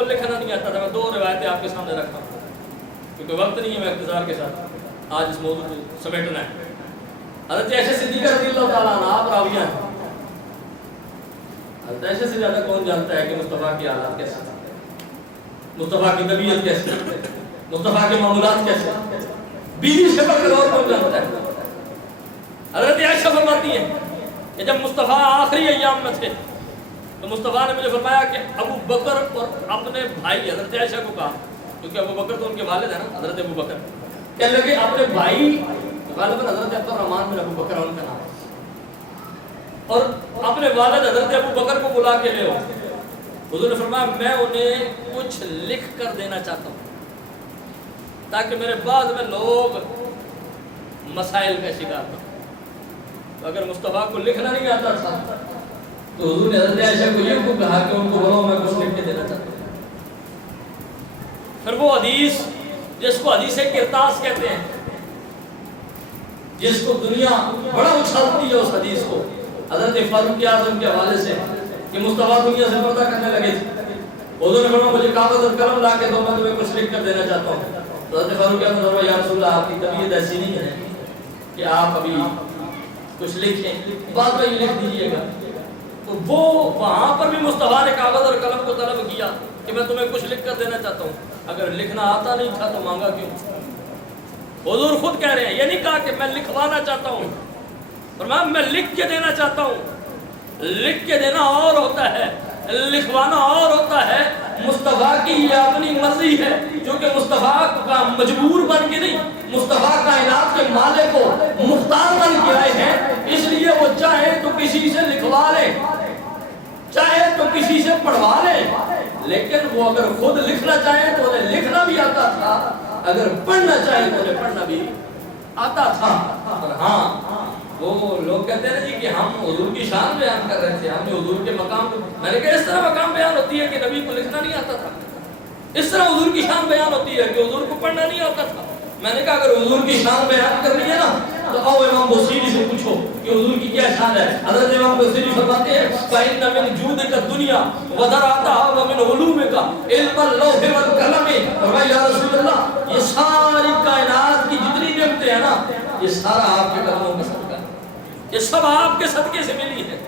کو لکھنا نہیں آتا تھا. میں 2 روایتیں آپ کے سامنے رکھتا ہوں کیونکہ وقت نہیں ہے, میں اختصار کے ساتھ آج اس موضوع کو سمیٹنا ہے. حضرت عائشہ صدیقہ رضی اللہ تعالیٰ عنہ آپ راویہ ہیں. حضرت عائشہ سے زیادہ کون جانتا ہے کہ مصطفیٰ کی حالات کیسے ہیں, مصطفیٰ کی طبیعت کیسے ہے, مصطفیٰ کے معمولات کیسے ہیں, بیوی سے بڑھ کر اور کون جانتا ہے. حضرت عائشہ فرماتی ہیں کہ جب مصطفیٰ آخری ایام میں تھے تو مصطفیٰ نے مجھے فرمایا کہ ابو بکر اور اپنے بھائی, حضرت عائشہ کو کہا کیونکہ ابو بکر تو ان کے والد ہیں نا, حضرت ابو بکر, کہنے لگے اپنے بھائی غالباً حضرت عبد الرحمن بن ابو بکر ان کا نام ہے, اور اپنے والد حضرت ابو بکر کو بلا کے لے آؤ. حضور نے فرمایا میں انہیں کچھ لکھ کر دینا چاہتا ہوں تاکہ میرے بعد میں لوگ مسائل کا شکار نہ ہوں. تو اگر مصطفیٰ کو لکھنا نہیں آتا تھا تو حضور نے حضرت عائشہ کو یہ کہا کہ ان کو بولو میں کچھ لکھ کے دینا چاہتا ہوں. پھر وہ حدیث جس کو حدیث کرتاس کہتے ہیں, جس کو دنیا بڑا اچھالتی ہے اس حدیث کو, حضرت فاروق اعظم کے حوالے سے کہ مصطفیٰ دنیا سے پردہ کرنے لگے تھے. حضور نے فرمایا مجھے کاغذ اور قلم لا کے دو, میں تمہیں کچھ لکھ کر دینا چاہتا ہوں. حضرت فاروق اعظم نے فرمایا یا رسول اللہ آپ کی طبیعت ایسی نہیں ہے کہ آپ ابھی کچھ لکھیں, بعد میں یہ لکھ دیجیے گا. تو وہ وہاں پر بھی مصطفیٰ نے کاغذ اور قلم کو طلب کیا کہ میں تمہیں کچھ لکھ کر دینا چاہتا ہوں. اگر لکھنا آتا نہیں تھا تو مانگا کیوں؟ حضور خود کہہ رہے ہیں, یہ نہیں کہا کہ میں لکھوانا چاہتا ہوں, فرمایا میں لکھ کے دینا چاہتا ہوں. لکھ کے دینا اور ہوتا ہے, لکھوانا اور ہوتا ہے. مصطفیٰ کی یہ اپنی مرضی ہے, جو کہ مصطفیٰ کا مجبور بن کے نہیں, مصطفیٰ کائنات کے مالک کو مختار بن کے آئے ہیں. اس لیے وہ چاہے تو کسی سے لکھوا لے, چاہے تو کسی سے پڑھوا لے, لیکن وہ اگر خود لکھنا چاہے تو انہیں لکھنا بھی آتا تھا, اگر پڑھنا چاہے تو انہیں پڑھنا بھی آتا تھا. اور ہاں وہ لوگ کہتے ہیں جی کہ ہم حضور کی شان بیان کر رہے تھے, ہم نے حضور کے مقام کو, میں نے کہا اس طرح مقام بیان ہوتی ہے کہ نبی کو لکھنا نہیں آتا تھا, اس طرح حضور کی شان بیان ہوتی ہے کہ حضور کو پڑھنا نہیں آتا تھا. میں نے کہا اگر حضور کی شان بیان کرنی ہے نا تو آؤ امام بصیری سے پوچھو کہ حضور کی کیا شان ہے. حضرت امام بصیری فرماتے ہیں فَإِنَّ مِنْ جُودِكَ الدُّنْيَا وَذَرَعَتَهَا وَمِنْ عُلُومِكَ عِلْمَ اللَّوْحِ وَالْقَلَمِ. فرمایا یا رسول اللہ یہ ساری کائنات کی جتنی نعمتیں ہیں نا یہ سارا آپ کے قدموں کا صدقہ ہے, یہ سب آپ کے صدقے سے ملی ہے.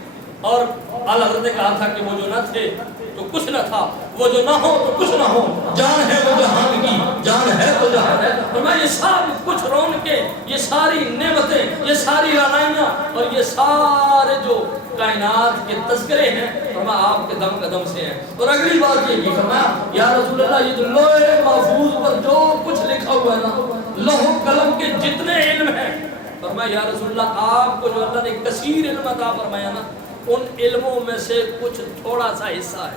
اور اعلیٰ حضرت نے کہا تھا کہ وہ جو نہ تھے تو کچھ نہ تھا, وہ جو نہ ہو تو کچھ نہ ہو, جان ہے وہ جہان کی, جان ہے تو جہان ہے. اور میں یہ سب کچھ رون کے, یہ ساری نعمتیں, یہ ساری رعنائیاں اور یہ سارے جو کائنات کے تذکرے ہیں فرمایا آپ کے دم قدم سے ہیں. اور اگلی بات یہ کی فرمایا یا رسول اللہ یہ جو لوح محفوظ پر جو کچھ لکھا ہوا ہے نا, لوح قلم کے جتنے علم ہیں, فرمایا یا رسول اللہ آپ کو جو اللہ نے کثیر علم عطا فرمایا نا ان علموں میں سے کچھ تھوڑا سا حصہ ہے.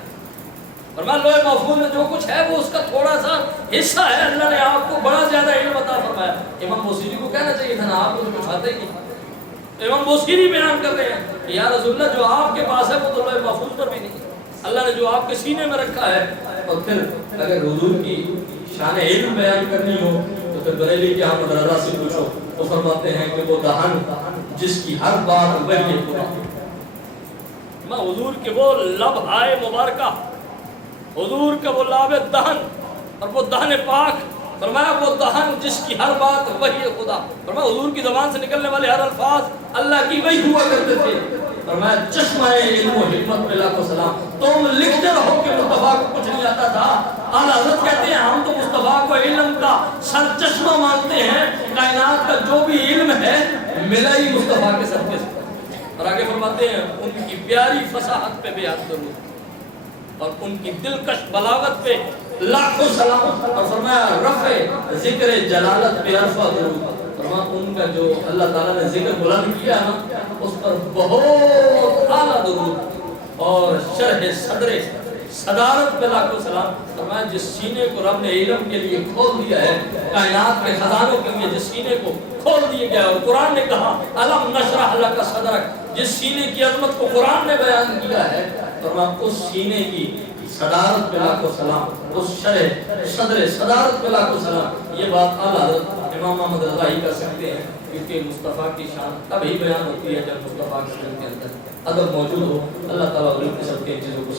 فرمایا لوح محفوظ میں جو کچھ ہے وہ اس کا تھوڑا سا حصہ ہے, اللہ نے آپ کو بڑا زیادہ علم عطا فرمایا. امام بصیری کو کہنا چاہیے تھا نا آپ کو کچھ آتا ہی نہیں. امام بصیری بیان کر رہے ہیں کہ یا رسول اللہ جو آپ کے پاس ہے وہ تو لوح محفوظ پر بھی نہیں, اللہ نے جو آپ کے سینے میں رکھا ہے. اور پھر اگر حضور کی شان علم بیان کرنی ہو تو پھر بریلی کے احمد رضا سے پوچھو, وہ فرماتے ہیں کہ وہ دہن جس کی ہر بات وحی خدا. میں حضور کے وہ لب آئے مبارکہ, حضور کا وہ لاب دہن اور وہ دہن پاک, فرمایا وہ دہن جس کی ہر بات وحی خدا. فرمایا حضور کی زبان سے نکلنے والے ہر الفاظ اللہ کی وحی ہوا کرتے تھے. فرمایا چشمہ علم و حکمت پہ لاکھوں سلام, تم لکھتے رہو کہ مصطفیٰ کو کچھ نہیں آتا تھا. اعلیٰ حضرت کہتے ہیں ہم تو مصطفیٰ کو علم کا سر چشمہ مانتے ہیں, کائنات کا جو بھی علم ہے ملا ہی مصطفیٰ کے صدقے سے. اور آگے فرماتے ہیں ان کی پیاری فصاحت پہ بیعت درود اور ان کی دلکش بلاغت پہ لاکھوں سلام. اور فرمایا رفع ذکر جلالت پہ عرفہ درود. فرمایا ان کا جو اللہ تعالیٰ نے ذکر بلند کیا نا اس پر بہت اعلیٰ درود اور شرح صدر صدارت پہ لاکھوں سلام. فرمایا جس سینے کو رب نے علم کے لیے کھول دیا ہے, کائنات کے خزانوں کے لیے جس سینے کو کھول دیا گیا, اور قرآن نے کہا الم نشرح لک صدرک, جس سینے کی عظمت کو قرآن نے بیان کیا ہے, فرمایا اس سینے کی صدارت پہ لاکھوں سلام, اس شرح صدر صدارت پہ لاکھوں سلام. یہ بات اعلیٰ حضرت امام محمد رضا ہی کر سکتے ہیں, کیونکہ مصطفیٰ کی شان تب ہی بیان ہوتی ہے جب مصطفیٰ کے دل کے اندر ادب موجود ہو. اللہ تعالیٰ علم کے سب کے چیزوں کو